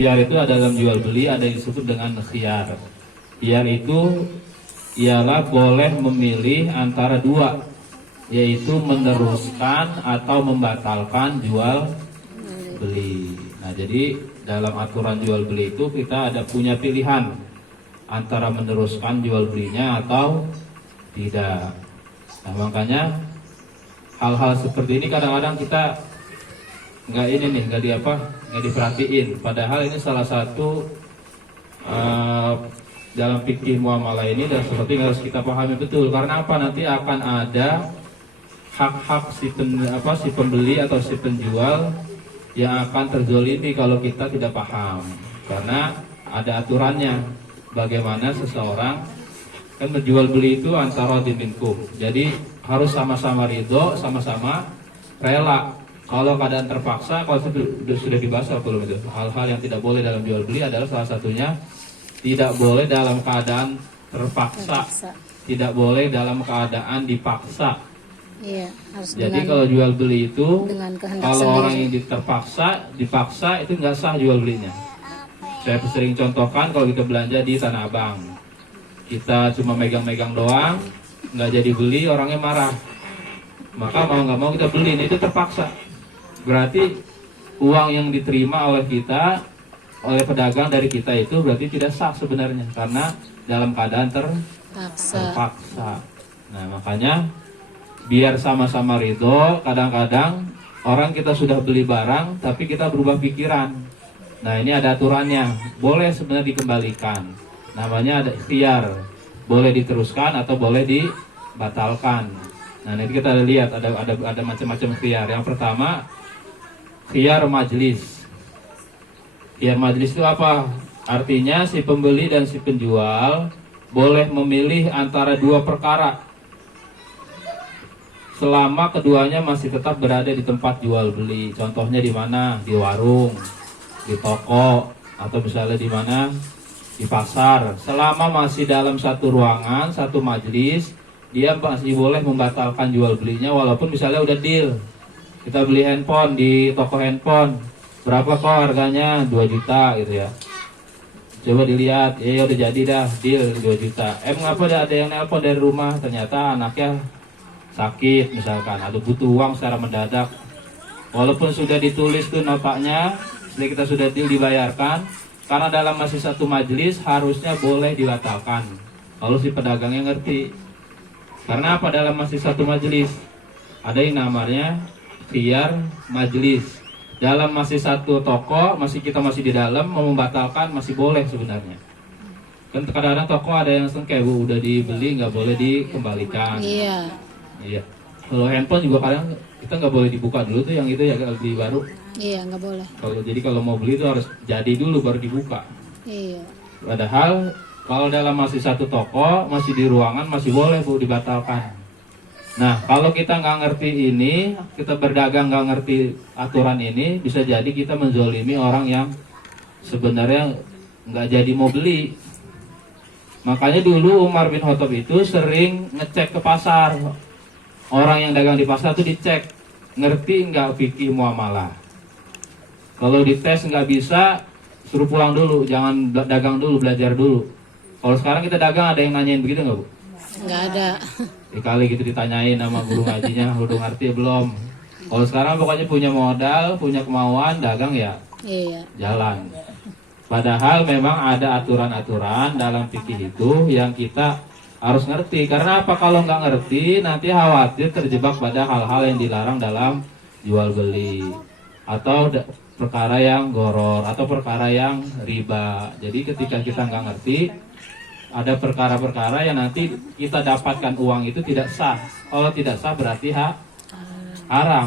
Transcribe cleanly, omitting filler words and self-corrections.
Khiyar itu ada dalam jual beli, ada yang disebut dengan khiyar. Khiyar itu ialah boleh memilih antara dua, yaitu meneruskan atau membatalkan jual beli. Nah, jadi dalam aturan jual beli itu kita ada punya pilihan antara meneruskan jual belinya atau tidak. Nah, makanya hal-hal seperti ini kadang-kadang kita nggak diperhatiin. Padahal ini salah satu dalam fikih muamalah ini dan seperti yang harus kita pahami betul. Karena apa? Nanti akan ada hak-hak si pembeli atau si penjual yang akan terzolimi kalau kita tidak paham. Karena ada aturannya bagaimana seseorang kan menjual beli itu antara minkum. Jadi harus sama-sama ridho, sama-sama rela. Kalau keadaan terpaksa, kalau sudah dibahas belum itu, hal-hal yang tidak boleh dalam jual beli adalah salah satunya tidak boleh dalam keadaan terpaksa. Tidak boleh dalam keadaan dipaksa. Iya, harus. Jadi kalau jual beli itu kalau sendiri. orang yang dipaksa itu nggak sah jual belinya. Saya sering contohkan kalau kita belanja di Tanah Abang, kita cuma megang-megang doang, nggak jadi beli, orangnya marah. Maka mau nggak mau kita beli, itu terpaksa. Berarti uang yang diterima oleh kita, oleh pedagang dari kita itu berarti tidak sah sebenarnya, karena dalam keadaan terpaksa. Nah, makanya biar sama-sama ridho, kadang-kadang orang kita sudah beli barang tapi kita berubah pikiran. Nah, ini ada aturannya, boleh sebenarnya dikembalikan. Namanya ada ikhtiar, boleh diteruskan atau boleh dibatalkan. Nah, nanti kita lihat ada macam-macam ikhtiar. Yang pertama, khiyar majlis. Khiyar majlis itu apa? Artinya si pembeli dan si penjual boleh memilih antara dua perkara selama keduanya masih tetap berada di tempat jual beli. Contohnya di mana? Di warung, di toko, atau misalnya di mana? Di pasar. Selama masih dalam satu ruangan, satu majlis, dia masih boleh membatalkan jual belinya walaupun misalnya udah deal. Kita beli handphone di toko handphone, berapa kok harganya? 2 juta gitu ya. Coba dilihat, ya udah jadi dah, deal 2 juta. Mengapa ada yang nelpon dari rumah? Ternyata anaknya sakit misalkan, atau butuh uang secara mendadak. Walaupun sudah ditulis tuh notanya, setelah kita sudah deal dibayarkan, karena dalam masih satu majelis harusnya boleh dibatalkan. Kalau si pedagangnya ngerti. Karena apa? Dalam masih satu majelis ada yang namanya khiyar majelis. Dalam masih satu toko, kita masih di dalam, mau membatalkan masih boleh sebenarnya. Kan kadang-kadang toko ada yang kayak udah dibeli nggak boleh dikembalikan. Iya. Kalau handphone juga kadang kita nggak boleh dibuka dulu tuh yang itu ya, kalau beli baru. Iya, nggak boleh. Kalau mau beli itu harus jadi dulu baru dibuka. Iya. Padahal kalau dalam masih satu toko, masih di ruangan, masih boleh dibatalkan. Nah, kalau kita nggak ngerti ini, kita berdagang nggak ngerti aturan ini, bisa jadi kita menzolimi orang yang sebenarnya nggak jadi mau beli. Makanya dulu Umar bin Khattab itu sering ngecek ke pasar. Orang yang dagang di pasar itu dicek, ngerti nggak fikih muamalah. Kalau dites nggak bisa, suruh pulang dulu, jangan dagang dulu, belajar dulu. Kalau sekarang kita dagang ada yang nanyain begitu nggak, Bu? Nggak ada. Dikali gitu ditanyain sama guru ngajinya, udah ngerti belum? Kalau sekarang pokoknya punya modal, punya kemauan, dagang ya jalan. Padahal memang ada aturan-aturan dalam fikih itu yang kita harus ngerti. Karena apa? Kalau nggak ngerti, nanti khawatir terjebak pada hal-hal yang dilarang dalam jual beli, atau perkara yang goror, atau perkara yang riba. Jadi ketika kita nggak ngerti, ada perkara-perkara yang nanti kita dapatkan uang itu tidak sah. Kalau tidak sah berarti haram.